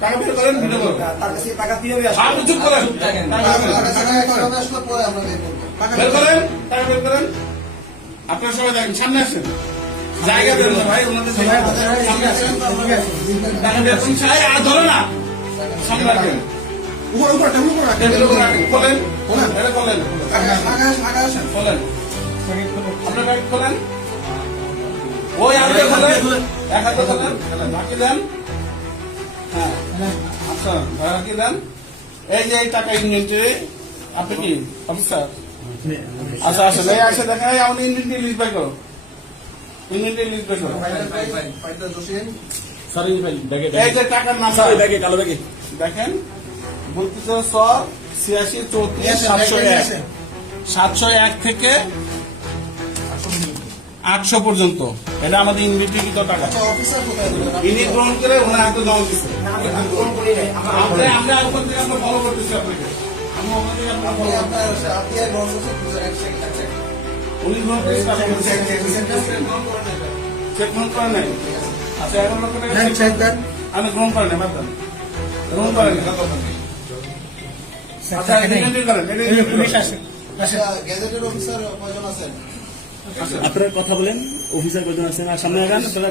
টাকা বের করেন, ভিডিও করুন। তার কাছে টাকা দিয়ে আসবে। আপনি চুপ করেন। বের করেন, টাকা বের করেন। আপনারা সবাই দেখেন, সামনে আসেন। জায়গা বের করুন ভাই, ওনাদের জায়গা সামনে আসেন। টাকা বের করুন, ছাই আর ধরে না। সামনে রাখেন। টেবিলের উপর রাখেন। খোলেন, এটা খোলেন। খোলেন। আপনার ব্যাগ খোলেন। ওই আগে খোলেন। এক হাতে খোলেন। বাকি দেন। হ্যাঁ, আচ্ছা, বাকি দেন। এই যে এই টাকা ইনভেন্টরি, আপনি কি অফিসার? আচ্ছা আসেন, এই আসে দেখেন, এই আমাদের ইনভেন্টরি লিস্ট বাই করো। ইনভেন্টরি লিস্ট বাই করো। এই যে টাকার নাম দেখেন, 32,86,34,701 থেকে 800 পর্যন্ত। এটা আমাদের ইনভেন্টরিকৃত টাকা। ইনি গ্রহণ করে ওনার হাতে জমা দিচ্ছে। আমরা ওখান থেকে আমরা ফলো করতেছি আপনাকে। উনি গ্রহণ করে চেক গ্রহণ করে নাই। আচ্ছা, 11 লক্ষ টাকা আমি গ্রহণ করেন, গ্রহণ করেন। আচ্ছা, আপনার কথা বলেন, অফিসার কজন আছেন? আর সামনে আগান। আপনারা